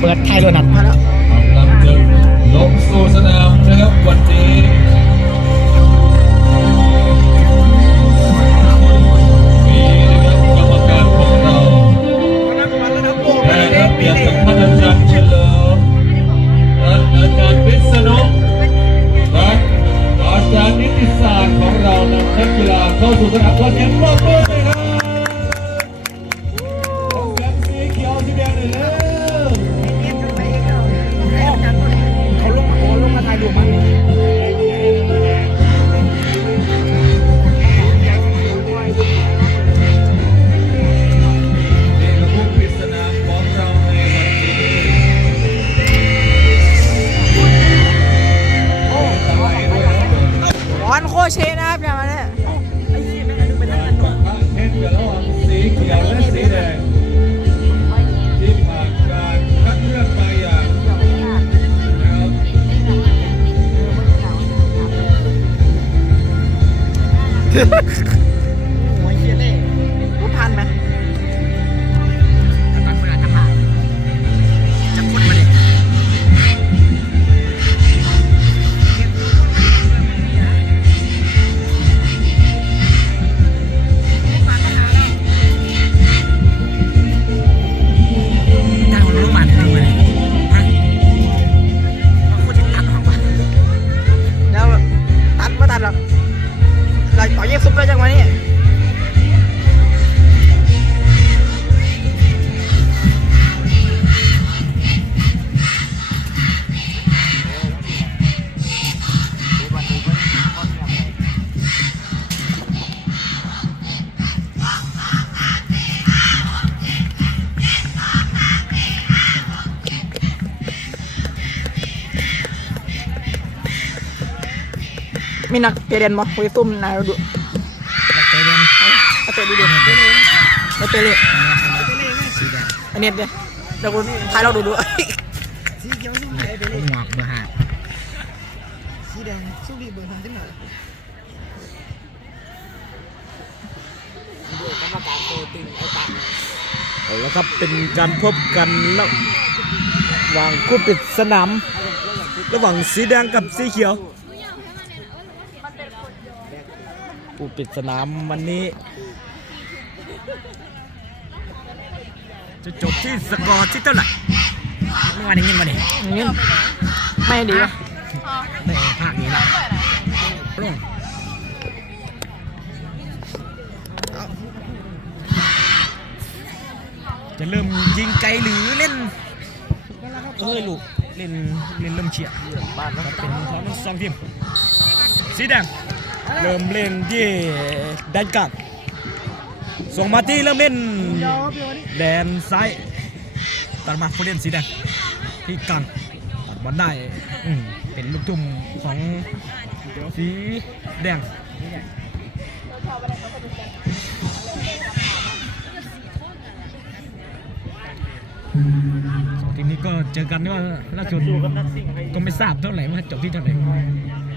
เปิดไทยเลยนัดมาแล้วกำลังจะลงสู่สนามนะครับวันนี้มีนะครับกรรมการของเรากำลังมันแล้วนะโอ้ได้ยรับเกียรติจากท่านอาจารย์เฉลิมท่านอาจารย์วิษณุและอาจารย์นิติศาสตร์ของเรานำนักกีฬาเข้าสู่สนามวันนี้ปรบมือเลยครั เชนะครับอย่ามาเนี่ย มีนักเตะเดนมั้ยคุยตุ้มนายดูแล้วเตะเด่นเอาเตะดูดิเอาเตะเลยอันนี้เดี๋ยวเดี๋ยวกูถ่ายเราดูดูหงอกเบอร์ห้าสีแดงสู้ดีเบอร์ห้าจังหน่อยเอาละครับเป็นการพบกันระหว่างคู่ปิดสนามระหว่างสีแดงกับสีเขียว คู่ปิดสนามวันนี้ จะจบที่สกอร์ที่เท่าไหร่เมื่อวานได้ยินมาดินี่ไม่ดีในภาคนี้ละลงจะเริ่มยิงไกลหรือเล่นเอ้ยลูกเล่นเล่นเริ่มเฉียดก็เป็นของทั้งสองทีมสีแดง เริ่มเล่นที่แดนกลางส่งมาที่เริ่มเล่นแดนซ้ายตัดมาผู้เล่นสีแดงที่กลางตัดบอลได้เป็นลูกทุ่มของสีแดงสองทีมนี้ก็เจอกันว่าล่าสุดก็ไม่ทราบเท่าไหร่ว่าจบที่เท่าไหร่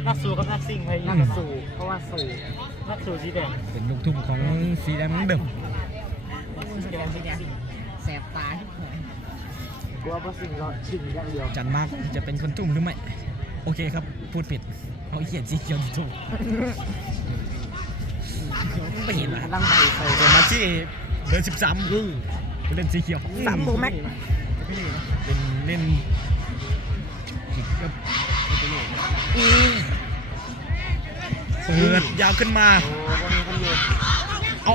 นักสู้กับนักซิ่งพยายามจะสู้เพราะว่าสู้นักสู้สีแดงเป็นลูกทุ่มของสีแดงเหมือนเดิมสีแดงสีแดงแสบตาที่หัวกลัวว่าสิ่งเราสิ่งอย่างเดียวจันมาร์กจะเป็นคนทุ่มหรือไม่โอเคครับพูดผิดเขาเขียนสีเขียวที่ทุ่มไม่เห็นเหรอนั่งไปใส่ส่วนมาที่เบอร์สิบสามผู้เล่นสีเขียวสามโบแม็กเป็นเล่นครับ เปิดยาวขึ้นมาโอ้วันนี้คนอยู่เอา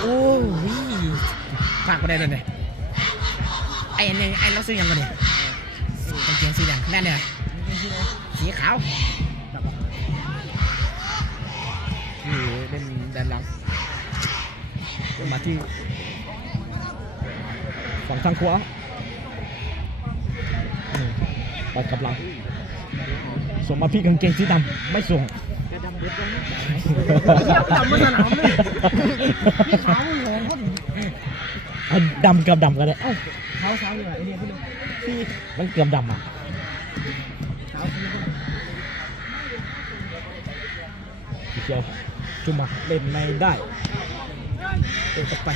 โอ้ยฝากไปได้เลยเนี่ยไอ้เนี่ยไอ้เราซื้อยังไงเนี่ยกางเกงสีแดงแม่เนี่ยสีขาวนี่เล่นแดนหลังมาที่ฝั่งทางขวาไปกับหลัง ส่งมาพี่กางเกงสีดำไม่ส่งจะดำเบ็ดลงดำบนสนามเลยนี่ขาวหลงเขาเอาดำกับดำกันเลยขาวขาวอยู่ไหนเนี่ยพี่ดูพี่มันเกือบดำอะขาวพี่สีเขียวจุ่มมาเล่นไม่ได้เล่นกลับไป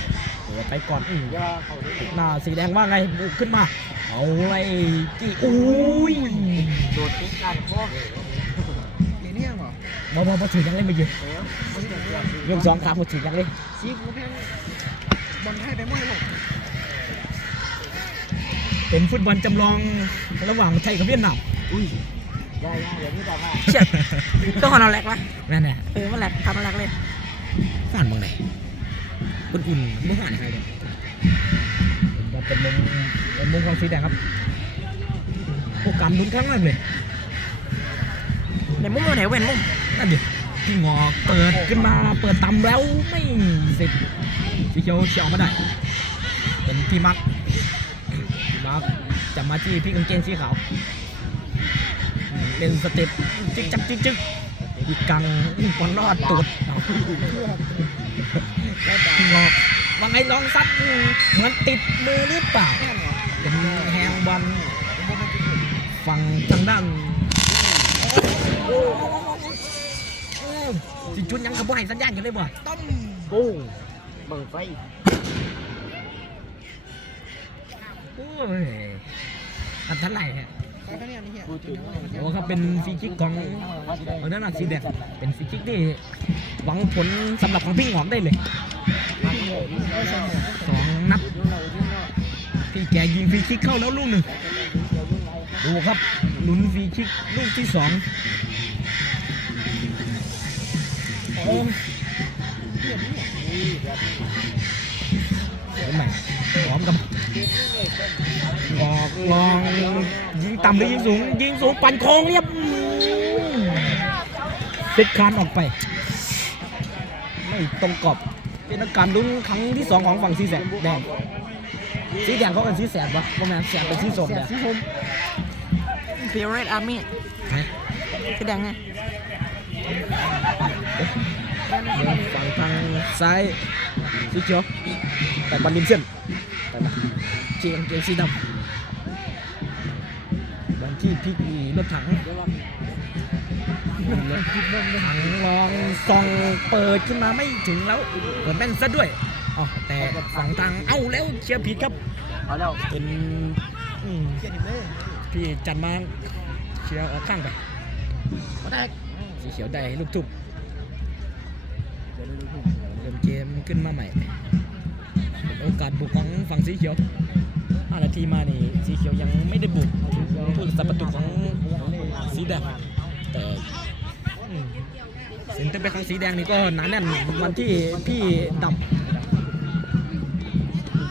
โอ้ปิดไปก่อนอือหน้าสีแดงว่าไงบุกขึ้นมา เอาไว้จี้อุ้ยโดดทุกการพวกบอบอบอถือยังเล่นไม่เยอะเออมันจะเรียกยกสองครับบอถือยังเล่นซีกูแพงบอลให้ไปมั่วหมดเป็นฟุตบอลจำลองระหว่างไทยกับเวียดนามได้ได้เดี๋ยวนี้ต่อมาเชี่ยต้องของเราแหลกวะนั่นแหละเออมันแหลกทำมันแหลกเลยห่อนบางไหนอุ่นๆไม่ห่อนใครเลย เป็นมุมเป็นมุมของสีแดงครับโอกาสลุ้นครั้งแรกเลยในมุมไหนเว้นมุมนั่นดิพี่งอกเปิดขึ้นมาเปิดตำแล้วไม่สิบสีเขียวเฉียวมาได้เป็นพี่มักพี่มักจะมาที่พี่กางเกงสีขาวเป็นสเต็ปจิกจักจิกจึกอีกกังบอลรอดตูดเอาพี่งอก ว่าไงลองซัดเหมือนติดมือหรือเปล่าเป็นแฮงบอลฝั่งทางด้านสิจุดยังกระบ่ให้สัญญาณกันเลยบ่ปุ้งเบิ่งไฟโอ้ยอันเท่าไหร่ฮะโอ้ครับเป็นฟีคิกของเออนั่นน่ะสีแดงเป็นฟีคิกที่หวังผลสำหรับของพี่หอกได้เลย สองนัดพี่แกยิงฟรีคิกเข้าแล้วลูกหนึ่งดูครับลุ้นฟรีคิกลูกที่สองโอ้เห็นไหมพร้อมกับออกลองยิงต่ำหรือยิงสูง ยิงสูงปั่นโค้งเรียบเซตคานออกไป ไม่ตรงกรอบ เป็นอาการลุ้นครั้งที่สองของฝั่งสีแสดแดงสีแดงเขาเป็นสีแสดปะประมาณแสดเป็นสีส้มเนี่ยเฟียร์เรดอาร์มี่สีแดงไงฝั่งทางซ้ายสีเขียวแต่บอลริมเส้นแต่มาเจียงเจียงสีดำบอลที่พลิกมีรถถัง ถังลองส่องเปิดขึ้นมาไม่ถึงแล้วเปิดแม่นซะด้วยอ๋อแต่ฝั่งทางเอ้าแล้วเชียร์ผิดครับเอาแล้วเป็นอืมพี่จันมาเชียร์ออกข้างไปสีเขียวได้ลูกทุบเริ่มเกมขึ้นมาใหม่เป็นโอกาสบุกของฝั่งสีเขียว5นาทีมานี่สีเขียวยังไม่ได้บุกผู้รักษาประตูของสีแดงแต่อืม เซนเตอร์แบ็คของสีแดงนี่ก็หนาแน่นวันที่พี่ดำ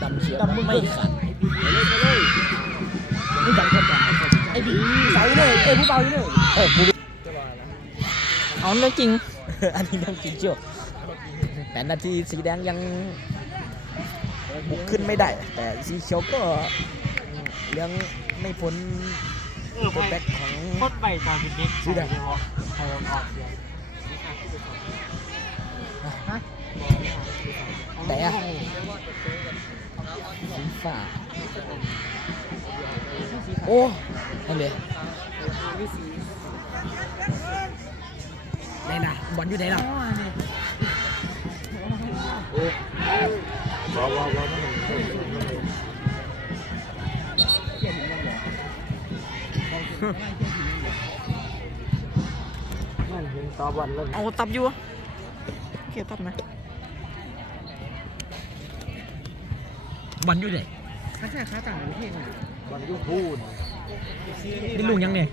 ดำเชียร์ไม่ขาดไม่ดังคนแบบไอ้บีเสาเลยเอ้ยผู้เบาอยู่เลยเออผู้เอาเรื่องจริง อันนี้ต้องกินเชียวแปดนาทีสีแดงยังบุกขึ้นไม่ได้ แต่สีเขียวก็เลี้ยงไม่พ้นเออตัวไปแบ็คของ โคตรใบตอนเด็กๆสีแดงใครออกเสียงแต่อะสีฟ้าโอ้นั่นเลยไหนล่ะบอลอยู่ไหนล่ะ นั่นเห็นต่อบอลเล่นเอาตับอยู่โอเคตับนะบอลอยู่ไหนข้าใช่ข้าต่างประเทศบอลยูพูนนี่ลุงยังเนี่ย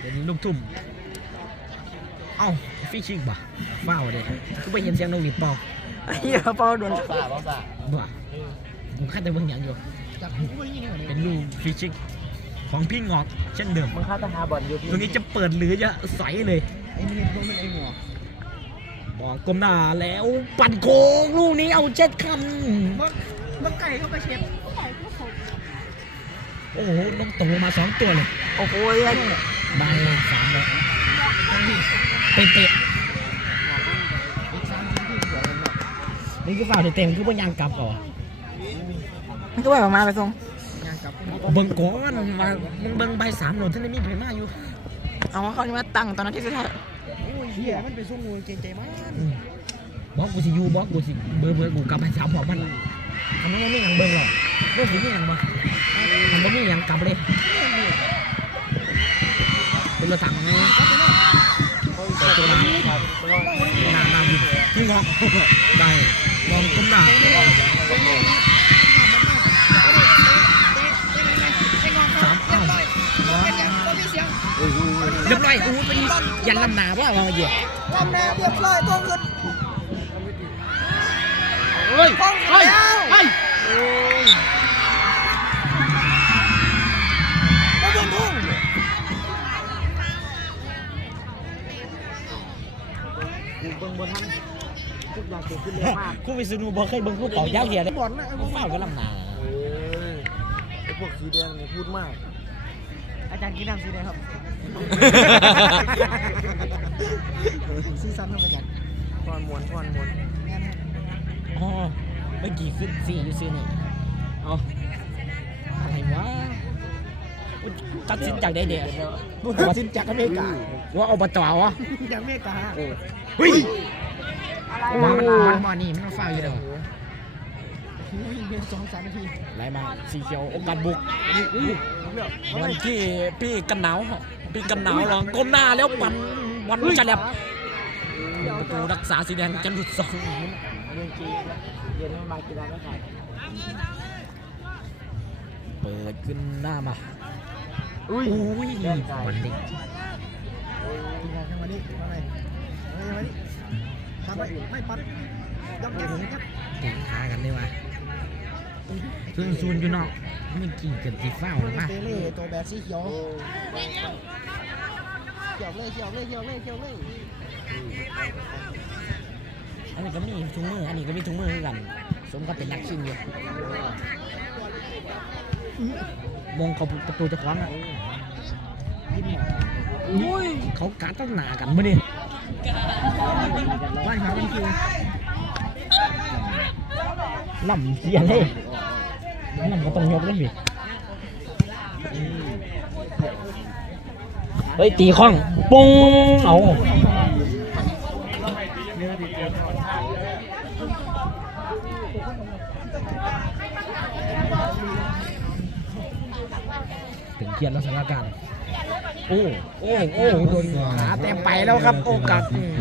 เป็นลูกทุ่มเอ้าฟรีคิกบ่ฟ้าวเด็ก็ไปเห็นเสียงนกหวีดเปล่า ไอ้เหี้ยเปาโดนป่าป่าป่าบ่ผมคาดแต่เบิ่งอย่างอยู่เป็นลูกฟรีคิกของพี่งอกเช่นเดิมมึงเข้าตาหาบอลยูตรงนี้จะเปิดหรือจะใสเลยไอ้นี่โดนไอ้หัวบอกกลมหน้าแล้วปั่นโค้งลูกนี้เอาเจ็ดคันบังไก่เข้าไปเชฟโอ้โหลงตกลงมาสองตัวเลย โอ้โหไอ้บายสามแล้วเตะ นี่คือฝ่าวเต็มๆคือพยางกลับก่อนมันก็แบบมาไปทรงเบิ่งก่อนมามึงเบิ่งใบสามโหลดท่านได้มีไผมาอยู่เอาเขาจะมาตั้งตอนนั้นที่สุดท้ายโอ้ยเฮียมันเป็นซุ้มงูเกรงใจมากบอกกูสิอยูบอกกูสิเบอร์เบอร์กูกลับไปสามหัวมันทำไมไม่ยังเบิ่งหรอกเรื่องสิไม่ยังบ่มันบ่มีหยังกลับเลยเป็นรถถังไงเปิดตัวมาหน้าหน้าวินจริงเหรอได้ ลองก้มหน้าสามอ้าเรียบร้อยอู้เป็นยันลำหนาว่าว่าเหยียบทำนวเรียบร้อยกองเงินเฮ้ยกองเงินแล้วเฮ้ยมาเบิ่งทุ่งเบิ่งบนทัน ทุกอย่างเกิดขึ้นเร็วมากคู่วิศนุบอกเคยเบิ่งคู่เป่ายาวเหียได้บอลนะไอ้พวกเฝ้าก็ลำหนาไอ้พวกสีแดงนี่พูดมาก อาจารย์กินน้ำสีแดงครับ ซีซันครับอาจารย์ทอนมวนทอนมวนอ๋อเมื่อกี้ขึ้นสี่อยู่ซื้อนี่เอาอะไรวะตัดสินจากได้เดียวตัดสินจากอเมริกาว่าอบจวะจากอเมริกาเฮ้ย ว่ามันมันมอนี่มันมาฝ้าอยู่เด้อวิ่งเพียงสองสามนาทีไหลมาสีเขียวโอกาสบุกวันที่พี่กันหนาวพี่กันหนาวลองก้มหน้าแล้วปั่นวันจะแลบประตูรักษาสีแดงจะหลุดสองเรื่องจีเรียนมากีฬาไม่ขาดเปิดขึ้นหน้ามาอุ้ยอุ้ยมันเด็กทีมงานขึ้นมานี่มาไหนมานี่ ทำไมไม่ปัดยกแขนครับถึงขากันเลยว่ะซึ่งซูนอยู่เนาะเมื่อกี้เกิดที่เฝ้าหรือเปล่าเตเล่ตัวแบบสีเขียวเขียวเลยเขียวเลยเขียวเลยเขียวเลยอันนี้ก็มีถุงมือ อันนี้ก็มีถุงมือเหมือนกัน สมกับเป็นนักชิงอยู่มงเขาประตูเจะคล้าของอะยิ้มหน่อยอุ้ยเขากัดตั้งหนากันมื่อนี่ บ้านเขาเป็นคิวล่ำเสียเลยล่ำก็ต้องยกเลยพี่เฮ้ย ตีข้องปุ้งเอาถึงเครียดแล้วสถานการ โอ้โอ้โอ้โดนขาเต็มไปแล้วครับ โอกาสอืม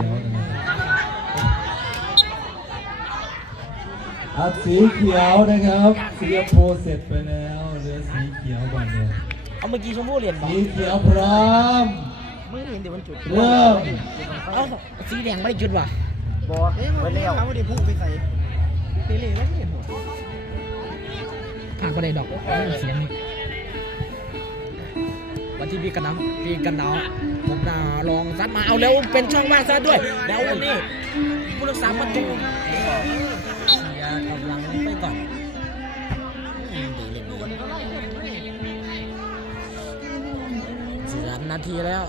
อัดสีเขียวนะครับสีชมพูเสร็จไปแล้วเหลือสีเขียวก่อนเนี่ยเอาเมื่อกี้ชมพู่เรียนบอกสีเขียวพร้อมไม่เห็นเดี๋ยวมันจุดเริ่มเอ้าสีแดงไม่ได้จุดว่ะบอกเอ๊ะมันเลี้ยวเขาไม่ได้พูดไปใส่เตเล่แล้วไม่เห็นหัวผ่านก็ได้ดอกไม่มีเสียงนี่ วันที่พี่กันน้ำพี่กันหนาวผมนาลองซัดมาเอาแล้วเป็นช่องว่างซะด้วย แล้ววันนี้ผู้รักษาประตูเสียกำลังไปก่อนดีเล่นดีสี่สามนาทีแล้ว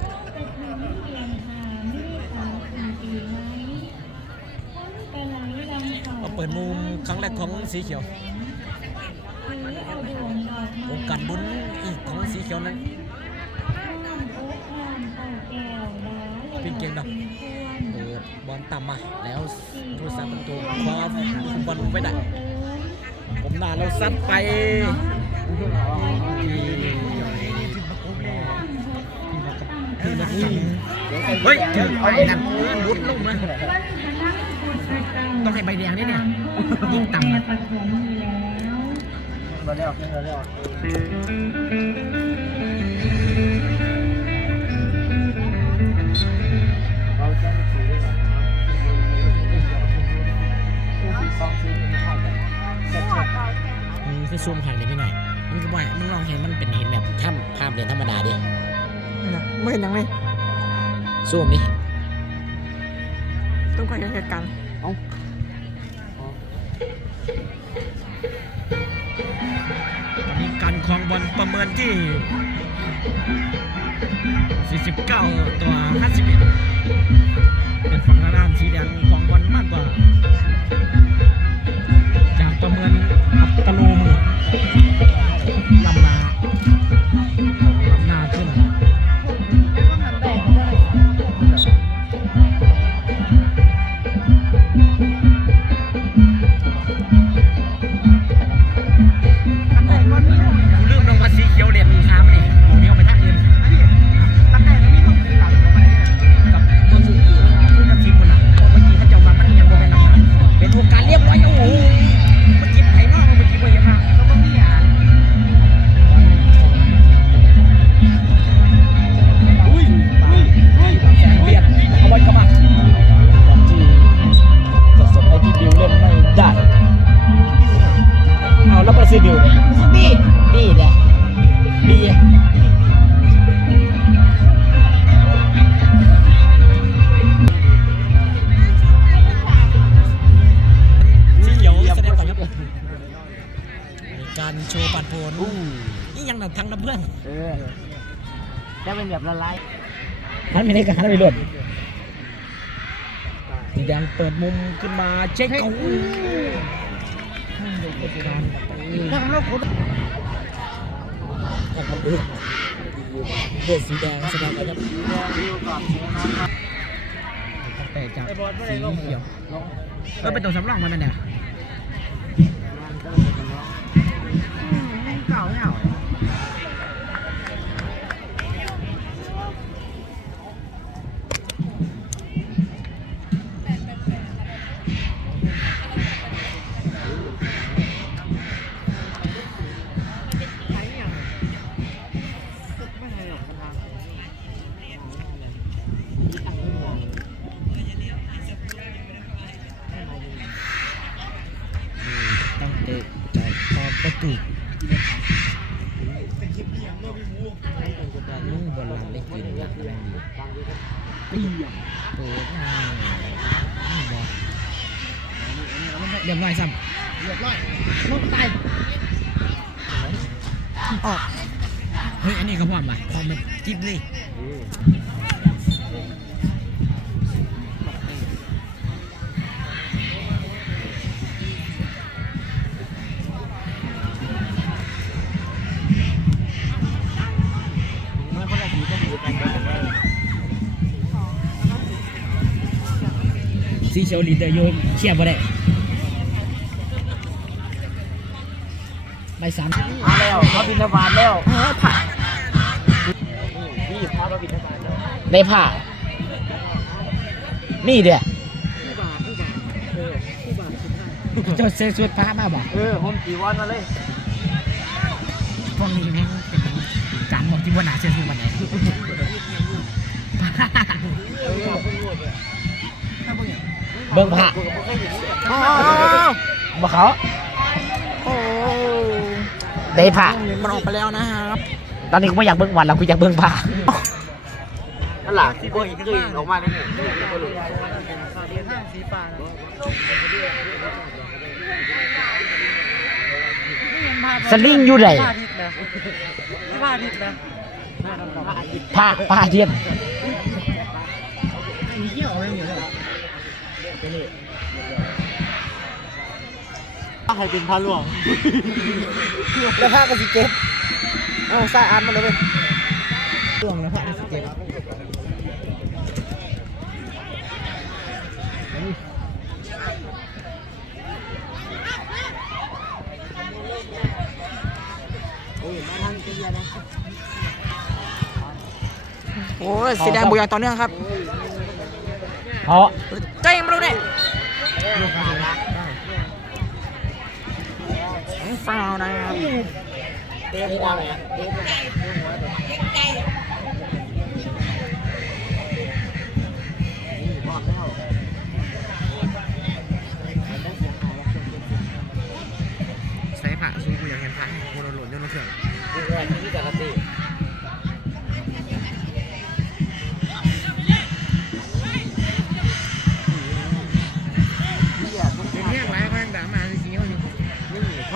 เปิดมุมครั้งแรกของสีเขียวโอกาสบุญอีกของสีเขียวนั้นเป็นเกมดับเปิดบอลต่ำมาแล้วผู้สาประตูคว้าบอลไว้ได้ผมนาเราซัดไปเฮ้ยถึงไปนั่นลุดลงมาต้องให้ใบแดงนี่เนี่ยยิ่งต่ำนะมาแล้วมาแล้วเรา มึงไปซูมแข่งเดี๋ยวไปหน่อยมึงก็ว่ามึงลองเห็นมันเป็นเห็นแบบถ้ำภาพเรียนธรรมดาดินะไม่เห็นยังเลยซูมดิต้องการเหตุการณ์ตอนนี้การครองบอลประเมินที่ 49ต่อ51 เป็นฝั่งทางด้านสีแดงครองบอลมากกว่าจาก ประเมินอัตโนมือ ขึ้นมาเช็คเขาการถ้าของเราคุณออกมาดูเลือดสีแดงแสดงก่อนครับแต่จากสีเขียวเออเป็นตัวสำรองมันนั่นแหละเก่าเนี่ยต้อง ดีเปิดมาอืมบอลเรียบร้อยซ้ำเรียบร้อยลงตายออก เฮ้ย อันนี้ก็พร้อมไหมพร้อมมันจิ๊บเลย สีเขียวลีดเดอร์โยเชียร์บ่ได้ใบสามมาแล้วเขาบินบาตแล้วเออผ่าพี่พาเราบินบาตแล้วได้ผ่านี่เด้อเจ้าเซซุดพามาบ่เออผมจีวันมาเลยพวกนี้แม่งเป็นจานบอกที่ว่าหนาเซซุดวันไหน เบิ่งผ่าอ๋อบ่เขาโอ้ได้ผ่ามันออกไปแล้วนะครับ ตอนนี้กูไม่อยากเบิ่งวันแล้วกูอยากเบิ่งผ่านั่นแหละที่โบยคือออกมาแล้วนี่สีฟ้าสลิงอยู่ไหนผ้าทิศนะผ้าทิศนะผ่าผ่าเทีย นมีเกี่ยวอะไรอยู่เนี่ยใครเป็นพาหลวง แล้วผ้าก็สีเก็บเอาใส่อันมาเลยช่วงแล้วผ่าสิเจ็บโอ้ยสีแดงบุยางต่อเนื่องครับ เพราะ เจ้งไมาดูเนี่ยฟาวนะครับใส่ผ้าซูกูอยากเห็นผ้าโคโนโลนยนต์เถื่อนเป็น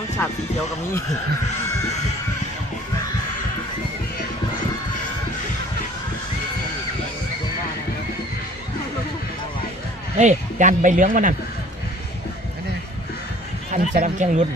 ต้องฉาบสีเขียวกับมีเฮ้ยยันใบเหลืองวะนั่นอันนี้อันสลับแข้งรุ่น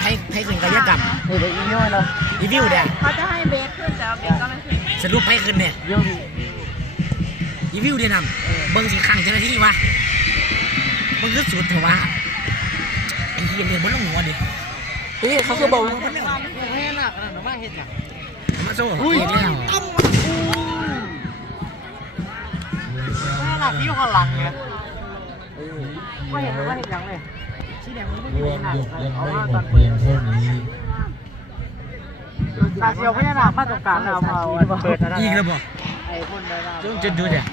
ไพ่ไพ่ขึ้นกายกรรมเดี๋ยวอีกน้อยเรารีวิวเนี่ยเขาจะให้เบสขึ้นแต่ว่าเบสก็ไม่ขึ้นสรุปไพ่ขึ้นเนี่ยเยอะดีรีวิวเดียนำเบิ้งสีขังเจ้าหน้าที่วะมันคือสุดเถอะวะไอ้เหี้ยเนี่ยบนลงหัวดิเฮ้ยเขาคือบอกมาโซ่อีกแล้วหลักที่อยู่ข้างหลังเนี่ยไม่เห็นไม่เห็นยังเลย รวมหยกยังไม่หมดเพียงเท่านี้ตาเชียวพญานาคมาตรงกลางเอาเอาเปิดอีกแล้วบ่ไอ้คนได้เราจุดจุดดูเนี่ย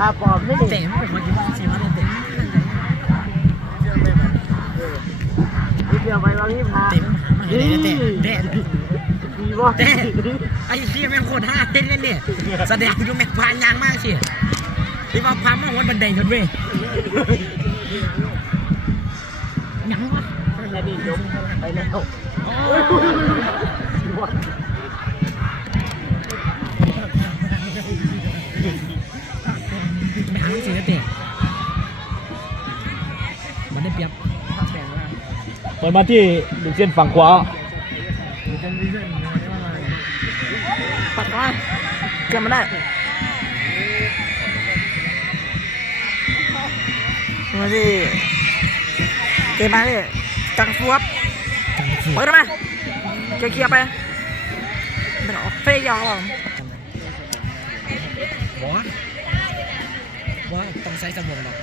ครับผมไม่เตะได้มันเป็นคนที่ว่าสิมันเตะนิดเดียวไปเรารีบมาเตะมันหามาเลยเตะเตะดีวะเตะไอ้เชี่ยแม่งโคตรห้าเต้นเลยเนี่ยแสดงดูแม่งพานยางมากเชี่ยที่ว่าพามาวันบันไดชนเว้ยยังวะแล้วดียกไปแล้ว เปิดมาที่ลูกเส้นฝั่งขวาปัดมาเกือบมาได้มาดิเกมมาดิกังฟูครับกังฟูเปิดมาเคลียร์ไปเป็นออกเฟย์ยาววอว่าต้องใส่สมองหรอก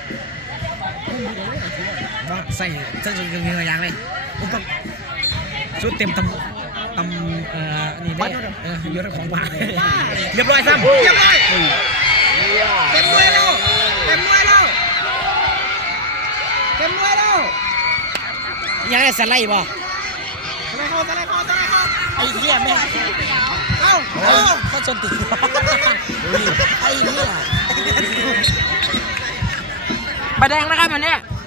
ว่าใส่ใส่จนเงยยางเลยมันต้องชุดเต็มตำตำเอ่อนี่ได้เออยศของบ้านเรียบร้อยซ้ำเรียบร้อยเต็มมวยแล้วเต็มมวยแล้วเต็มมวยแล้วยังไงสไลด์บ่ไอ้เหี้ยแม่งเอ้าเอ้าเขาชนติดไอ้เหี้ยใบแดงนะครับอันนี้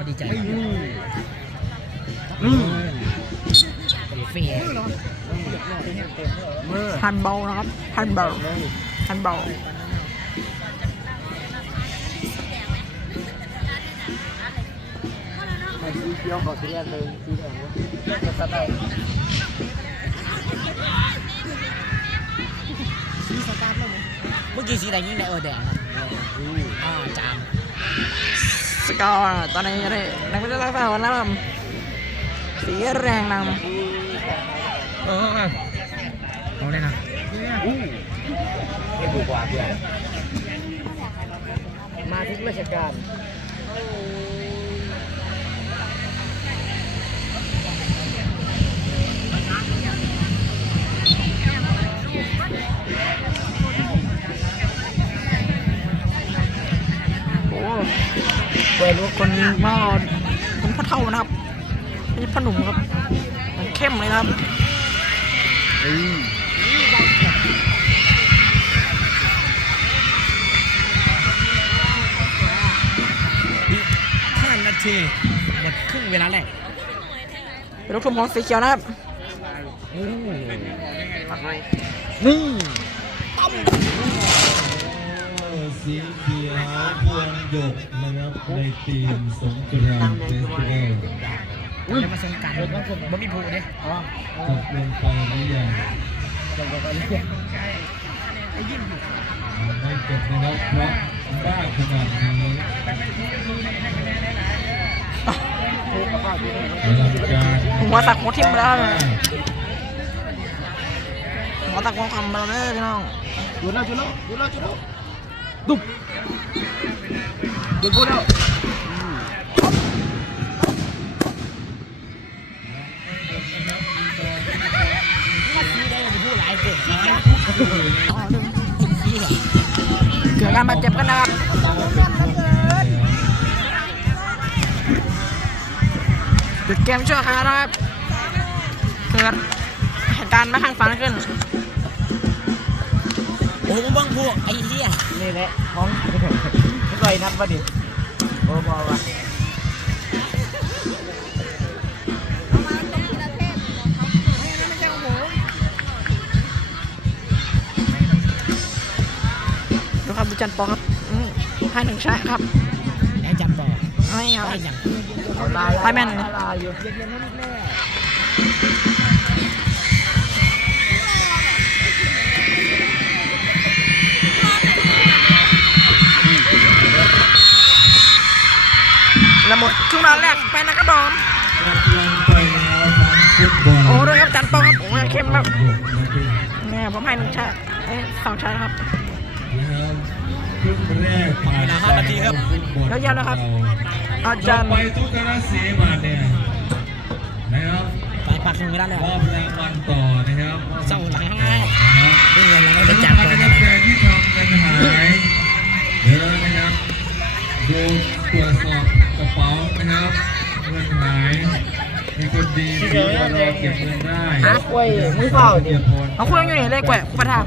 เขาดีใจเฟียพันเบานะครับพันเบาพันเบาสีเขียวขอสีแดงเลยสีแดงเลยเมื่อกี้สีแดงยิ่งแดงเออแดงอ่าจาม สกอร์ตอนนี้ได้นักวิทยาศาสตร์นะครับสีแรงนำเออเอาเลยนะำมาทุกราชการโอ้ เปิดว่าคนมาคนพ่อเท่านะครับนี่พ่อหนุ่มครับเข้มเลยครับห้านาทีหมดครึ่งเวลาแรกเป็นลูกทุ่มของสีเขียวนะครับ นี่ สีเขียวพวงหยกนะครับในทีมสงกรานต์เฟสติวัลจะมาสงกรารบ่มีผูเด้อ๋อจบลงไปหรือยังไม่จบนะครับเพราะบ้าขนาดนี้อลังการหัวตักหัวทิ่มไปแล้วนะหัวตักหัวคำไปแล้วเด้อพี่น้องจุดแล้วจุดแล้วจุดแล้วจุดแล้ว ดุ๊บดี๋ยวกูแล้วเกิดการบาดเจ็บกันนะครับหยุดเกมชั่วคราวนะครับเกิดเหตุการณ์ไม่คาดฝันขึ้น โอ้โหบังพวกไอ้เหี้ยนี่แหละของไม่เคยนับว่าดิโอ้บอกว่าดูครับดูจันปอครับอืมให้หนึ่งใช่ครับไอ้จำบอกไม่เอาไอ้ยังไปแม่นลาอยู่เย็นๆ แหละแล้วหมดครึ่งรอบแรกไปนะครับผมลงไปแล้วทั้งฟุตบอลโอ้ดูครับจันปอครับโอ้ยเข้มมากหยกนะครับแม่ผมให้หนึ่งใช่เอ้ยสองใช่นะครับนะครับครึ่งแรกผ่านไปฟุตบอลแล้วยาวนะครับ อาจจารบย์ไปทุกคณะสีมาเนี่ยนะครับไปพักครึ่งเวลาแล้วมอบรางวัลต่อนะครับเศร้าหลายนะครับนี่เงินเราแล้ไปวจับใครตัวเป็นนะนักแสดงที่ทำเงินหายเดี๋ยวนะครับ ดูตรวจสอบกระเป๋านะครับเงินหายมีคนดีที่รอเก็บเงินได้ฮะกล้วยไม่เฝ้าดิเอาคุยอยู่นี่เลยกล้ว่าประทา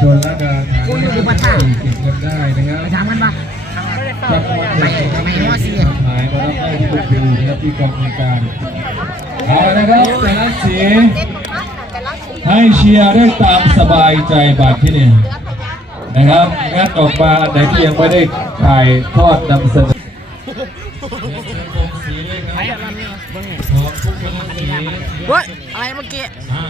ชนละการกูอยู่ที่บ้านท่าเก็บเงินได้นะครับถามกันปะไม่ไม่ว่าสิหายมารับได้ที่บุรีนะครับที่กองการเอาละครับแต่ละสีให้เชียร์ได้ตามสบายใจบัตรที่นี่นะครับงัดออกมาอันไหนที่ยังไม่ได้ ถ่ายทอดนำเสนอสีเลยครับไปอะไรเนี่ยเบิ้งเนี่ยพร้อมทุกคนสีเฮ้ยอะไรเมื่อกี้อ่า